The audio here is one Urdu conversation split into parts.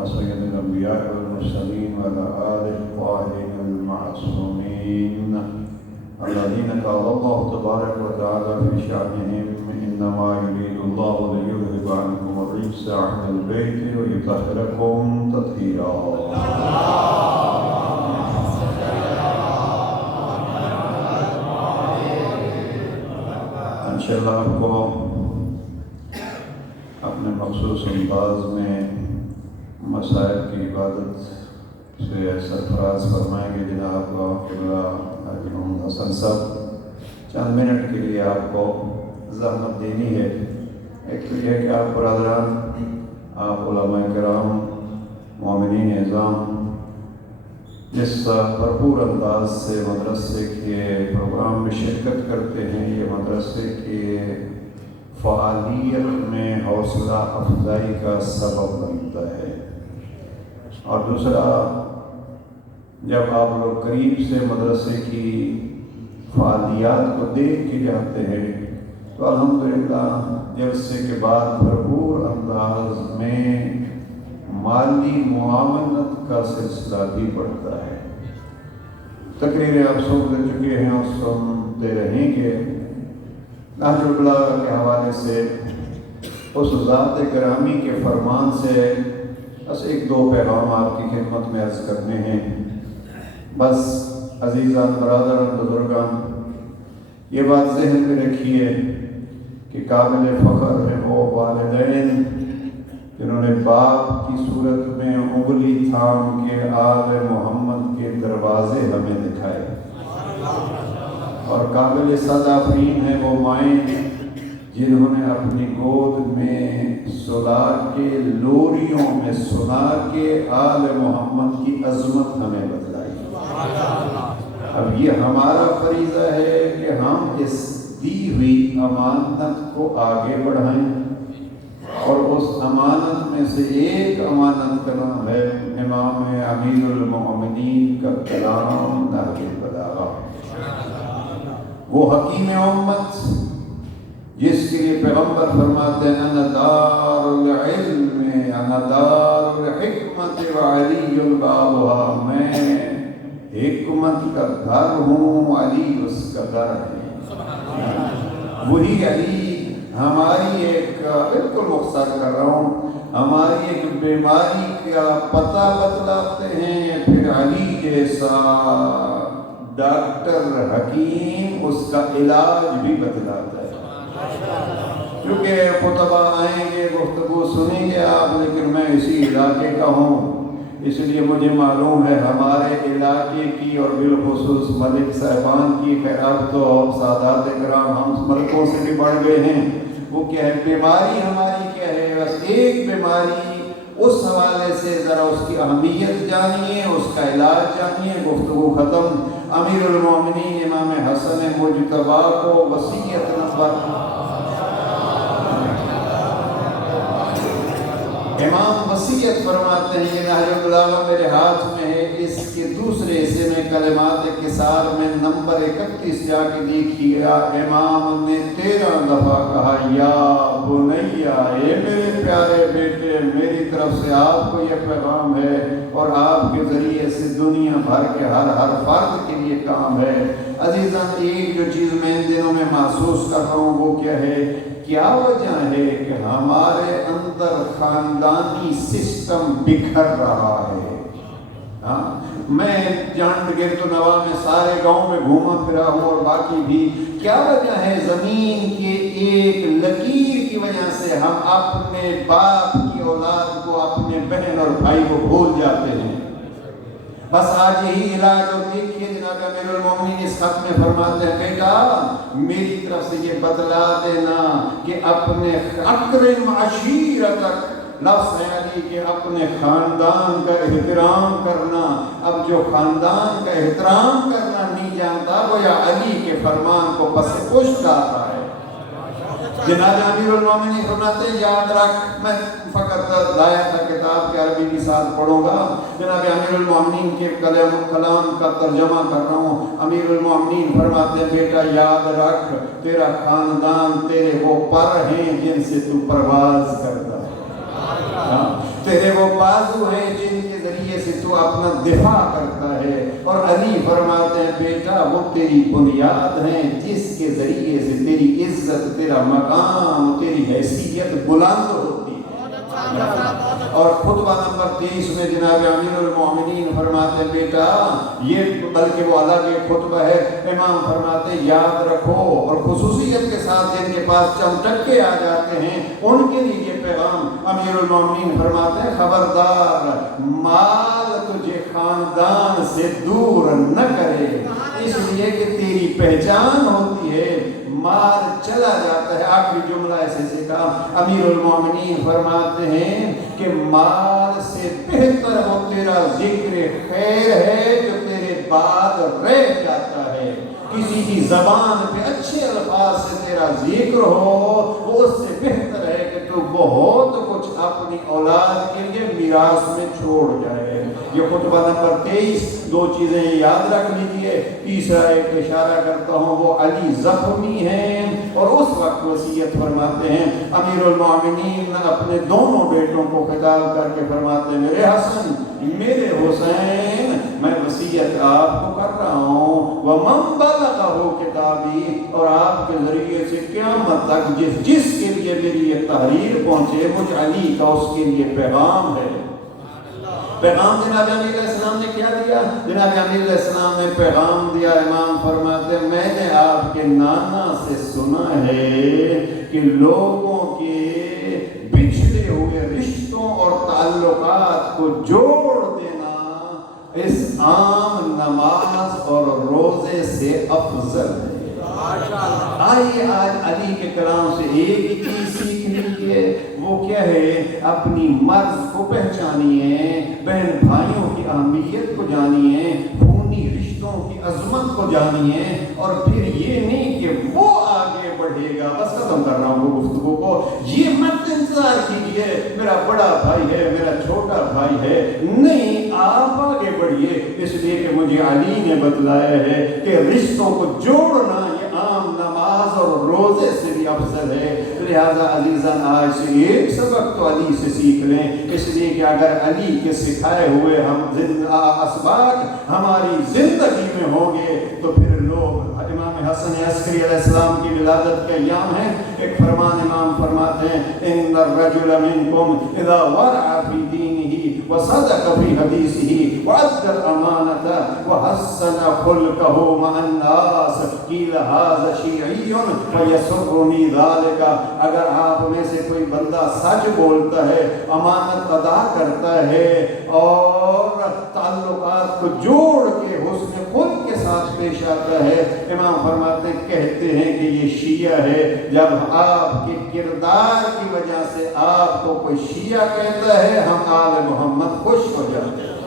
على سيد الأنبياء والمرسلين وعلى آله الطاهرين المعصومين الذين قال الله تبارك وتعالى في شأنهم إنما يريد الله ليذهب عنكم الرجس أهل البيت ويطهركم تطهيرا. انشاءاللہ آپ کو اپنے مخصوص انداز میں مسائل کی عبادت سے سرفراز فرمائیں گے جناب حاجی محمد حسن صاحب. چند منٹ کے لیے آپ کو زحمت دینی ہے. ایک تو یہ ہے کہ آپ برادران، آپ علماء کرام، مومنین اعظام جس بھرپور انداز سے مدرسے کے پروگرام میں شرکت کرتے ہیں، یہ مدرسے کے فعالیت میں حوصلہ افزائی کا سبب بنتا ہے. اور دوسرا، جب آپ لوگ قریب سے مدرسے کی فعالیات کو دیکھ کے جاتے ہیں تو الحمدللہ جلسے کے بعد بھرپور انداز میں مالی معاونت کا سلسلہ بھی بڑھتا ہے. تقریریں آپ سن لے چکے ہیں اور سنتے رہیں گے. نہج البلاغہ کے حوالے سے اس ذات گرامی کے فرمان سے بس ایک دو پیغام آپ کی خدمت میں عرض کرنے ہیں. بس عزیزان، برادران، بزرگان، یہ بات ذہن میں رکھیے کہ قابل فخر ہے وہ والدین جنہوں نے باپ کی صورت میں انگلی تھام کے آل محمد کے دروازے ہمیں دکھائے، اور قابل صدافرین ہے وہ مائیں جنہوں نے اپنی گود میں سلا کے لوریوں میں سنا کے آل محمد کی عظمت ہمیں بتلائی. اب یہ ہمارا فریضہ ہے کہ ہم اس دی ہوئی امانت کو آگے بڑھائیں، اور اس امانت میں سے ایک امانت کا نام ہے امام امیر المؤمنین کا کلام نہج البلاغہ. وہ حکیم امت جس کے لیے پیغمبر فرماتے ہیں انا دار العلم انا دار الحکمت وعلی بابها، میں حکمت کا گھر ہوں، علی اس کا در ہے. وہی علی ہماری ایک بالکل مختصر کر رہا ہوں، ہماری ایک بیماری کا پتہ بتلاتے ہیں، پھر علی جیسا ڈاکٹر حکیم اس کا علاج بھی بتلاتا ہے. کیونکہ خطبہ آئیں گے، گفتگو سنیں گے آپ، لیکن میں اسی علاقے کا ہوں، اس لیے مجھے معلوم ہے ہمارے علاقے کی اور بالخصوص ملک صاحبان کی. خیر اب تو سادات کرام ہم ملکوں سے بھی بڑھ گئے ہیں. وہ کیا ہے بیماری ہماری، کیا ہے بس ایک بیماری. اس حوالے سے ذرا اس کی اہمیت جانیے، اس کا علاج جانیے. گفتگو ختم. امیر المومنین امام حسن مجتبیٰ کو وصیت نمبر امام وصیت فرماتے ہیں. یہ نہج البلاغہ میرے ہاتھ میں ہے، اس کے دوسرے حصے میں کلمات کسار میں نمبر 31 جا کے دیکھیے. امام نے 13 دفعہ کہا یا بنیا، اے میرے پیارے بیٹے، میری طرف سے آپ کو یہ پیغام ہے اور آپ کے ذریعے سے دنیا بھر کے ہر فرد کے لیے کام ہے. عزیزان، ایک جو چیز میں ان دنوں میں محسوس کر رہا ہوں وہ کیا ہے، کیا وجہ ہے کہ ہمارے اندر خاندانی سسٹم بکھر رہا ہے. میں جانڈ گرد و نواح میں سارے گاؤں میں گھوما پھرا ہوں اور باقی بھی. کیا وجہ ہے؟ زمین کے ایک لکیر کی وجہ سے ہم اپنے باپ کی اولاد کو، اپنے بہن اور بھائی کو بھول جاتے ہیں. بس آج یہی علاج. اور دیکھیے جناب امیر المومنین اس خط میں فرماتے ہیں بیٹا میری طرف سے یہ بتلا دینا کہ اپنے اکرم عشیرتک، لفظ ہے علی کہ اپنے خاندان کا احترام کرنا. اب جو خاندان کا احترام کرنا نہیں جانتا وہ یا علی کے فرمان کو پس پش ڈال رہا ہے. جناب امیر المومنین فرماتے ہیں یاد رکھ، میں فقط لایا تھا کتاب کے عربی کے ساتھ پڑھوں گا. جناب امیر المومنین کے کلام کا ترجمہ کر رہا ہوں. امیر المومنین فرماتے ہیں بیٹا یاد رکھ، تیرا خاندان تیرے وہ پر ہیں جن سے تو پرواز کرتا ہے. تیرے وہ بازو ہیں جن کے ذریعے سے تو اپنا دفاع کرتا ہے. اور علی فرماتے ہیں بیٹا وہ تیری بنیاد ہیں جس کے ذریعے سے تیری عزت، تیرا مقام، تیری حیثیت بلند ہوتی ہے. اور خطبہ نمبر 23 میں جناب امیر المومنین فرماتے ہیں بیٹا یہ بلکہ وہ الگ ایک خطبہ ہے. امام فرماتے ہیں یاد رکھو، اور خصوصیت کے ساتھ جن کے پاس چند ٹکے آ جاتے ہیں ان کے لیے یہ پیغام. امیر المومنین فرماتے ہیں خبردار مال تجھے خاندان سے دور نہ کرے، اس لیے کہ تیری پہچان ہوتی ہے، مال چلا جاتا ہے. آخری جملہ ایسے سے کہا امیر المومنین فرماتے ہیں کہ مال سے بہتر وہ تیرا ذکر خیر ہے جو تیرے بعد رہ جاتا ہے. کسی کی زبان پہ اچھے الفاظ سے تیرا ذکر ہو وہ اس سے بہتر ہے کہ تو بہت کچھ اپنی اولاد کے لیے میراث میں چھوڑ جائے. یہ خطبہ نمبر 23. دو چیزیں یاد رکھ لیجئے. تیسرا ایک اشارہ کرتا ہوں، وہ علی زخمی ہیں اور اس وقت وصیت فرماتے ہیں. امیر المومنین اپنے دونوں بیٹوں کو خطاب کر کے فرماتے ہیں میرے حسن، میرے حسین، میں وصیت آپ کو کر رہا ہوں وَمَنْ بَلَغَهُ کتابی، اور آپ کے ذریعے سے قیامت تک جس کے لیے میری یہ تحریر پہنچے مجھ علی کا اس کے لیے پیغام ہے. پیغام جناب امیر علیہ السلام نے کیا دیا؟ جناب امیر علیہ السلام نے پیغام دیا. امام فرماتے ہیں میں نے آپ کے نانا سے سنا ہے کہ لوگوں کے بچھڑے ہوئے رشتوں اور تعلقات کو جوڑ دینا اس عام نماز اور روزے سے افضل ہے. آئیے آج علی کے کلام سے ایک ہی چیز سیکھ لیجیے، وہ کیا ہے؟ اپنی مرض کو پہچانیے، بہن بھائیوں کی اہمیت کو جانیے، خونی رشتوں کی عظمت کو جانیے، اور پھر یہ نہیں کہ وہ آگے بڑھے گا. بس ختم کر رہا ہوں وہ گفتگو کو. یہ مت انتظار کیجیے میرا بڑا بھائی ہے، میرا چھوٹا بھائی ہے، نہیں، آپ آگے بڑھیے، اس لیے کہ مجھے علی نے بتلایا ہے کہ رشتوں کو جوڑنا یہ عام نماز اور روزے سے بھی افضل ہے. لہذا عزیزان آج سے ایک سبق تو علی سے سیکھ لیں، اس لیے کہ اگر علی کے سکھائے ہوئے ہم اسباق ہماری زندگی میں ہوں گے تو پھر لوگ. امام حسن عسکری علیہ السلام کی ولادت کا ایام ہے. ایک فرمان امام فرماتے ہیں ان الرجل منکم اذا ورع فی دینہ وصدق فی حدیثہ وعد الامانۃ وحسن خلقہ مع الناس قیل ھذا شیعی فیسرنی ذلک. اگر آپ میں سے کوئی بندہ سچ بولتا ہے، امانت ادا کرتا ہے اور تعلقات کو جوڑ کے حسن خلق کے ساتھ پیش آتا ہے، امام فرماتے کہتے ہیں کہ یہ شیعہ ہے. جب آپ کے کردار کی وجہ سے آپ کو کوئی شیعہ کہتا ہے ہم آل محمد خوش ہو جاتے ہیں.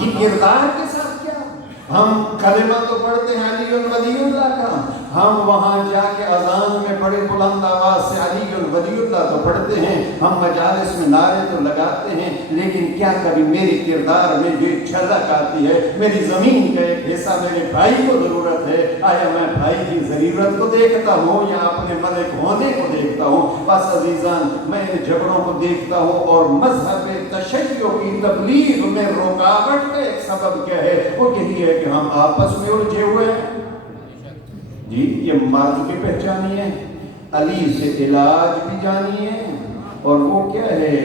یہ کردار کے ساتھ کیا؟ ہم کلمہ تو پڑھتے ہیں علی ولی اللہ کا، ہم وہاں جا کے اذان میں بڑے بلند آواز سے علی ولی اللہ تو پڑھتے ہیں، ہم مجالس میں نعرے تو لگاتے ہیں، لیکن کیا کبھی میری کردار میں جو ایک جھلک آتی ہے، میری زمین کا ایک حصہ میرے بھائی کو ضرورت ہے، آیا میں بھائی کی ضرورت کو دیکھتا ہوں یا اپنے ملک ہونے کو دیکھتا ہوں؟ بس عزیزان میں ان جھگڑوں کو دیکھتا ہوں. اور مذہب تشیع کی تبلیغ میں رکاوٹ کا ایک سبب کیا ہے؟ وہ یہی ہے کہ ہم آپس میں الجھے ہوئے ہیں. جی یہ مرض کی پہچانیے، علی سے علاج بھی جانیے، اور وہ کیا ہے؟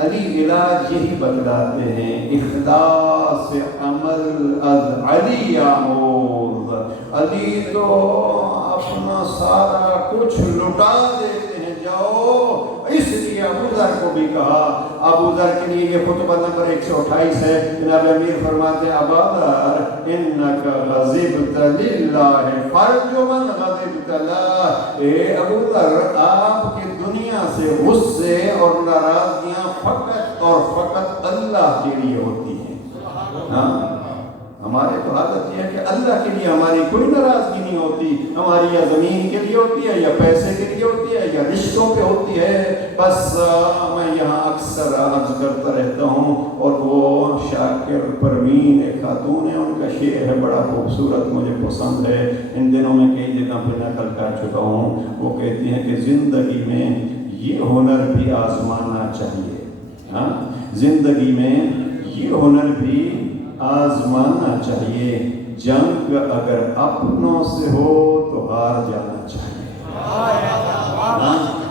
علی علاج یہی بتلاتے ہیں اخلاص عمل از علی آموز. علی تو اپنا سارا کچھ لٹا دیتے ہیں، جاؤ. اس لیے ابو ذر کو بھی کہا، ابو ذر کے لیے یہ خطبہ نمبر 128 ہے. جناب امیر فرماتے ہیں ابا ذر انک غضبت للہ فرج من غضبت لہ. اے ابو ذر آپ کے دنیا سے غصے اور ناراضگیاں فقط اور فقط اللہ کے لیے ہوتی ہیں. ہاں ہمارے تو حالت یہ ہے کہ اللہ کے لیے ہماری کوئی ناراضگی نہیں ہوتی. ہماری یا زمین کے لیے ہوتی ہے، یا پیسے کے لیے ہوتی ہے، یا رشتوں پہ ہوتی ہے. بس میں یہاں اکثر عرض کرتا رہتا ہوں، اور وہ شاکر پروین ایک خاتون ہے، ان کا شعر ہے بڑا خوبصورت، مجھے پسند ہے. ان دنوں میں کئی جگہ پہ نقل کر چکا ہوں. وہ کہتی ہیں کہ زندگی میں یہ ہنر بھی آزمانا چاہیے. ہاں زندگی میں یہ ہنر بھی آزمانا چاہیے. جنگ اگر اپنوں سے ہو تو ہار جانا چاہیے.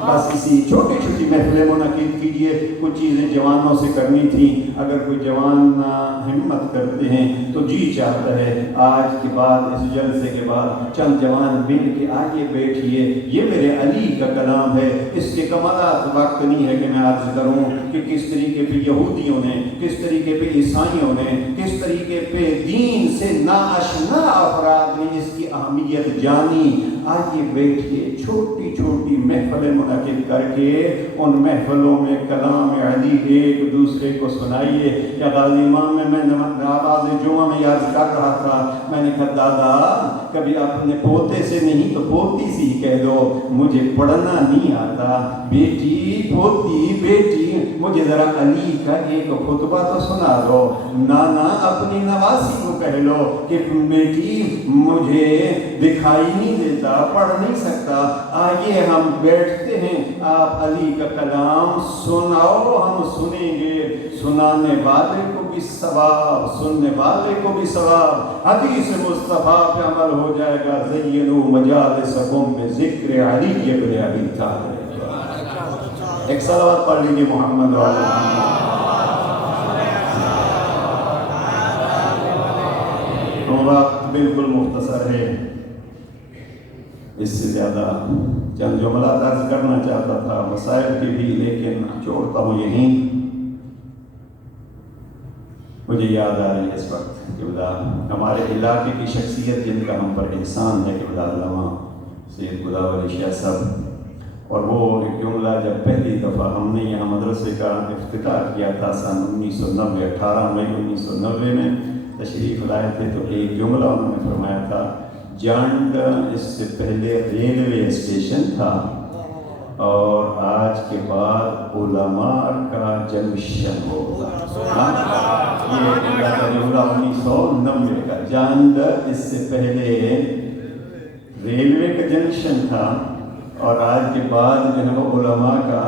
بس اسی چھوٹی چھوٹی محفلیں منعقد کیجیے. کچھ چیزیں جوانوں سے کرنی تھیں. اگر کوئی جوان ہمت کرتے ہیں تو جی چاہتا ہے آج کے بعد اس جلسے کے بعد چند جوان مل کے آگے بیٹھیے. یہ میرے علی کا کلام ہے. اس کے کمالات وقت نہیں ہے کہ میں عرض کروں کہ کس طریقے پہ یہودیوں نے, کس طریقے پہ عیسائیوں نے, کس طریقے پہ دین سے ناآشنا افراد نے اس کی اہمیت جانی. آئیے بیٹھیے, چھوٹی چھوٹی محفلیں منعقد کر کے ان محفلوں میں کلام علی ایک دوسرے کو سنائیے. یا غازی امام میں آغاز جمعہ میں یاد کر رہا تھا, میں نے کہا دادا کبھی اپنے پوتے سے نہیں تو پوتی سے ہی کہہ دو مجھے پڑھنا نہیں آتا. بیٹی, پوتی, بیٹی, مجھے ذرا علی کا ایک خطبہ تو سنا دو. نانا اپنی نواسی کو کہہ لو کہ بیٹی مجھے دکھائی نہیں دیتا, پڑھ نہیں سکتا, آئیے ہم بیٹھتے ہیں, آپ علی کا کلام سناؤ, ہم سنیں گے. سنانے والے کو بھی ثواب, سننے والے کو بھی ثواب. حدیث مصطفیٰ پہ عمل ہو جائے گا. زینوا مجالسکم بذکر علی ابن ابی طالب. ایک صلوات پڑھ لیجیے محمد و علی محمد. وقت بالکل مختصر ہے, اس سے زیادہ چند جملات عرض کرنا چاہتا تھا مسائل کی بھی, لیکن چھوڑتا ہوں یہیں. مجھے یاد آ رہی ہے اس وقت کہ ہمارے علاقے کی شخصیت جن کا ہم پر احسان ہے کہ علامہ سید خدا ولی شاہ صاحب. اور وہ ایک جملہ جب پہلی دفعہ ہم نے یہاں مدرسے کا افتتاح کیا تھا سن 1990 18 مئی 1990 میں تشریف لائے تھے, تو ایک جملہ انہوں نے فرمایا تھا, جنگ اس سے پہلے ریلوے اسٹیشن تھا اور آج کے بعد علماء کا جنکشن ہوگا. یہ جملہ 1990 کا. جنگ اس سے پہلے ریلوے کا جنکشن تھا اور آج کے بعد جو ہے وہ علماء کا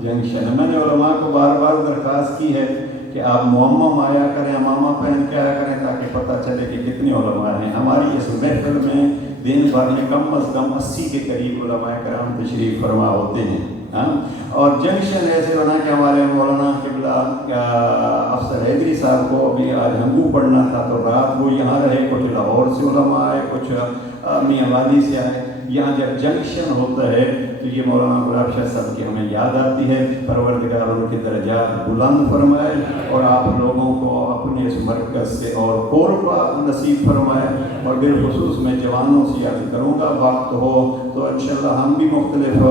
جنکشن ہے. میں نے علماء کو بار بار درخواست کی ہے کہ آپ معمم آیا کریں, امامہ پہن کے آیا کریں تاکہ پتہ چلے کہ کتنے علماء ہیں. ہماری اس محفل میں دن بھر میں کم از کم 80 کے قریب علماء کرام تشریف فرما ہوتے ہیں. اور جنکشن ایسے بنا کہ ہمارے مولانا قبلہ افسر حیدری صاحب کو ابھی آج ہنگو پڑھنا تھا تو رات وہ یہاں رہے, کچھ لاہور سے علماء آئے, کچھ میاں والی سے آئے. یہاں جب جنکشن ہوتا ہے تو یہ مولانا غلام شاہ صاحب کی ہمیں یاد آتی ہے. پروردگار ان کے درجات بلند فرمائے اور آپ لوگوں کو اپنے اس مرکز سے اور قرب نصیب فرمائے. اور بالخصوص میں جوانوں سے یاد کروں گا, وقت ہو تو انشاءاللہ ہم بھی مختلف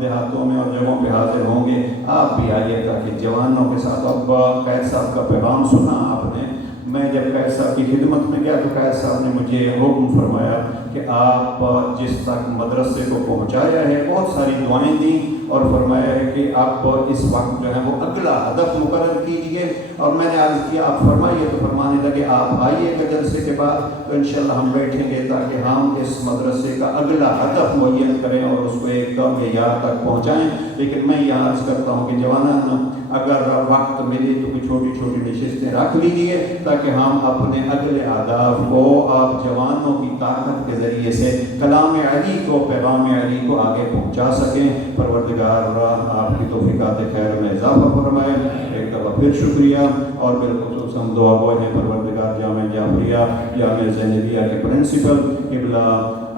دیہاتوں میں اور جگہوں پہ حاضر ہوں گے. آپ بھی آئیے تاکہ جوانوں کے ساتھ. اب قائد صاحب کا پیغام سنا آپ نے. میں جب قائد صاحب کی خدمت میں گیا تو قائد صاحب نے مجھے حکم فرمایا کہ آپ جس تک مدرسے کو پہنچایا ہے بہت ساری دعائیں دیں اور فرمایا ہے کہ آپ اس وقت جو ہے وہ اگلا ہدف مقرر کیجیے. اور میں نے عرض کیا آپ فرمائیے, تو فرمانے لگے آپ آئیے گا جلسے کے بعد تو انشاءاللہ ہم بیٹھیں گے تاکہ ہم اس مدرسے کا اگلا ہدف معین کریں اور اس کو ایک معیار تک پہنچائیں. لیکن میں یہ عرض کرتا ہوں کہ جوانان اگر وقت ملے تو کچھ چھوٹی چھوٹی نشستیں رکھ لیجیے تاکہ ہم اپنے اگلے اہداف کو آپ جوانوں کی طاقت کے ذریعے سے کلام علی کو, پیغام علی کو آگے پہنچا سکیں. پروردگار آپ کی توفیقات خیر میں اضافہ فرمائے. ایک دفعہ پھر شکریہ. اور بالخصوص ہم دعا گو ہیں پروردگار جامعہ جعفریہ جامعہ زینبیہ کے پرنسپل قبلہ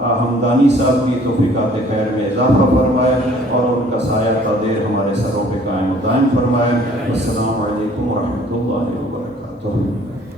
حمدانی صاحب کی توفیقات خیر میں اضافہ فرمائے اور ان کا سایہ قدیر ہمارے سروں پہ قائم و دائم فرمائے. السلام علیکم ورحمۃ اللہ وبرکاتہ.